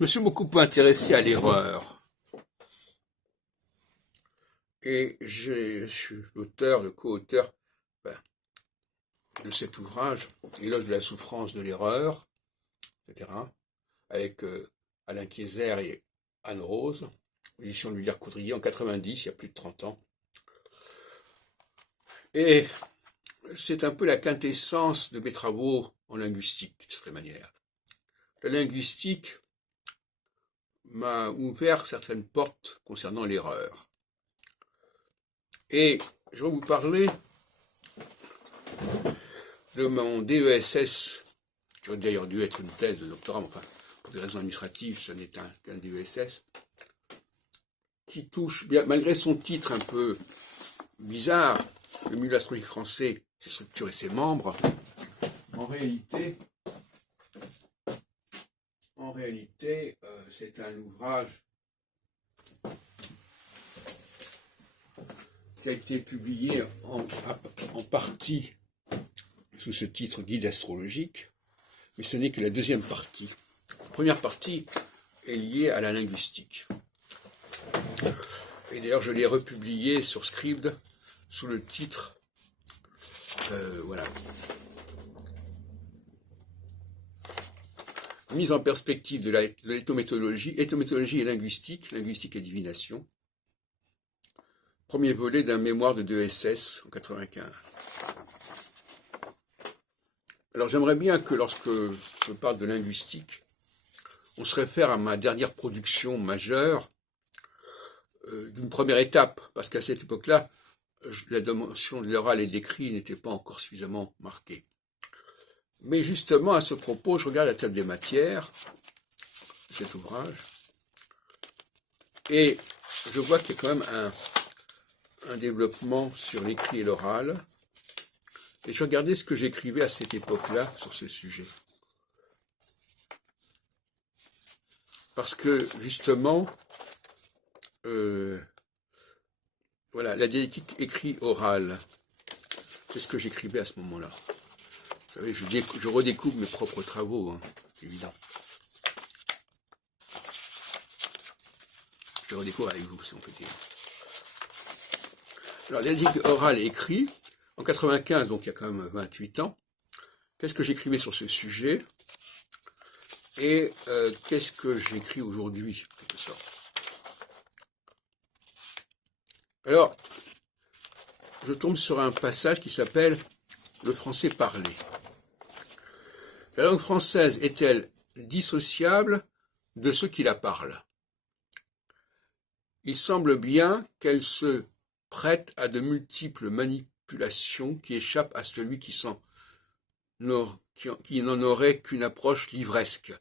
Je me suis beaucoup intéressé à l'erreur et je suis l'auteur, le co-auteur ben, de cet ouvrage, Éloge de la souffrance de l'erreur, etc., avec Alain Kayser et Anne Rose, l'édition de L'Huillier-Coudrier en 90, il y a plus de 30 ans. Et c'est un peu la quintessence de mes travaux en linguistique, de cette manière. La linguistique m'a ouvert certaines portes concernant l'erreur. Et je vais vous parler de mon DESS, qui aurait d'ailleurs dû être une thèse de doctorat, mais enfin, pour des raisons administratives, ce n'est qu'un DESS, qui touche, bien, malgré son titre un peu bizarre, le milieu astrologique français, ses structures et ses membres, en réalité, c'est un ouvrage qui a été publié en partie sous ce titre Guide astrologique, mais ce n'est que la deuxième partie. La première partie est liée à la linguistique. Et d'ailleurs, je l'ai republié sur Scribd sous le titre, voilà, mise en perspective de l'éthométhodologie, éthométhodologie et linguistique, linguistique et divination. Premier volet d'un mémoire de DESS en 95. Alors j'aimerais bien que lorsque je parle de linguistique, on se réfère à ma dernière production majeure d'une première étape, parce qu'à cette époque-là, la dimension de l'oral et de l'écrit n'était pas encore suffisamment marquée. Mais justement, à ce propos, je regarde la table des matières de cet ouvrage, et je vois qu'il y a quand même un développement sur l'écrit et l'oral, et je vais regarder ce que j'écrivais à cette époque-là sur ce sujet. Parce que, justement, voilà, la dialectique écrit-oral, c'est ce que j'écrivais à ce moment-là. Vous savez, je redécouvre mes propres travaux, hein, évident. Je redécouvre avec vous, si on peut dire. Alors, la dialectique orale et écrit, en 95, donc il y a quand même 28 ans, qu'est-ce que j'écrivais sur ce sujet et qu'est-ce que j'écris aujourd'hui, en quelque sorte. Alors, je tombe sur un passage qui s'appelle « Le français parlé ». La langue française est-elle dissociable de ceux qui la parlent? Il semble bien qu'elle se prête à de multiples manipulations qui échappent à celui qui n'en aurait qu'une approche livresque,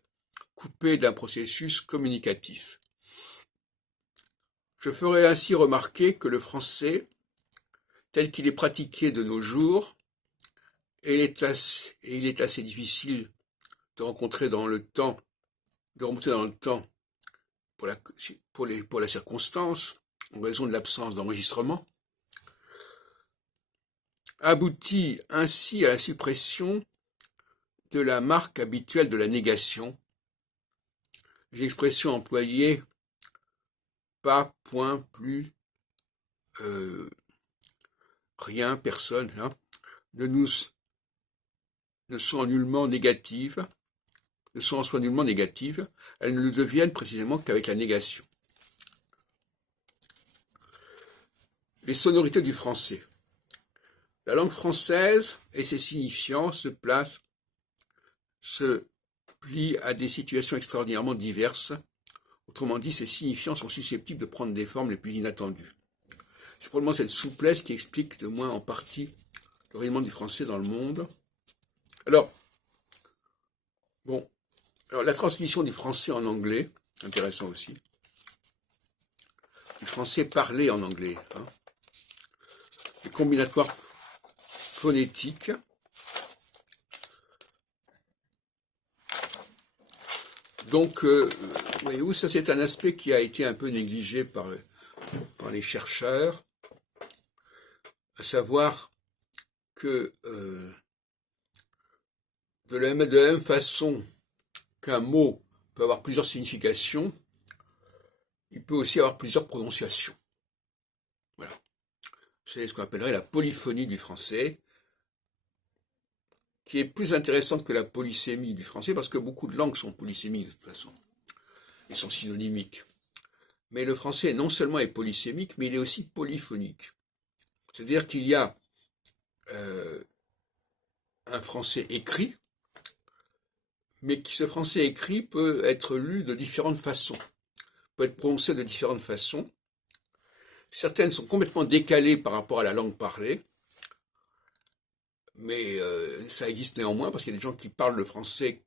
coupée d'un processus communicatif. Je ferai ainsi remarquer que le français, tel qu'il est pratiqué de nos jours, et il est assez difficile de remonter dans le temps pour la circonstance, en raison de l'absence d'enregistrement, aboutit ainsi à la suppression de la marque habituelle de la négation, l'expression employée pas, point, plus, rien, personne, hein, ne sont nullement négatives, ne sont en soi nullement négatives, elles ne le deviennent précisément qu'avec la négation. Les sonorités du français. La langue française et ses signifiants se plient à des situations extraordinairement diverses. Autrement dit, ces signifiants sont susceptibles de prendre des formes les plus inattendues. C'est probablement cette souplesse qui explique de moins en partie le rayonnement du français dans le monde. Alors, la transmission du français en anglais, intéressant aussi, du français parlé en anglais, hein, les combinatoires phonétiques, donc, voyez-vous, ça c'est un aspect qui a été un peu négligé par les chercheurs, à savoir que de la même façon qu'un mot peut avoir plusieurs significations, il peut aussi avoir plusieurs prononciations. Voilà. C'est ce qu'on appellerait la polyphonie du français, qui est plus intéressante que la polysémie du français, parce que beaucoup de langues sont polysémiques de toute façon, et sont synonymiques. Mais le français non seulement est polysémique, mais il est aussi polyphonique. C'est-à-dire qu'il y a un français écrit, mais ce français écrit peut être lu de différentes façons, peut être prononcé de différentes façons. Certaines sont complètement décalées par rapport à la langue parlée, mais ça existe néanmoins parce qu'il y a des gens qui parlent le français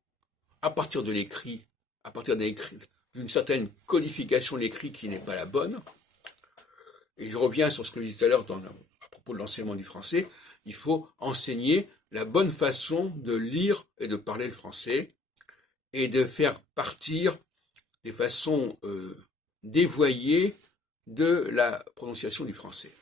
à partir de l'écrit, à partir d'une certaine codification de l'écrit qui n'est pas la bonne. Et je reviens sur ce que je disais tout à l'heure à propos de l'enseignement du français. Il faut enseigner la bonne façon de lire et de parler le français et de faire partir des façons dévoyées de la prononciation du français.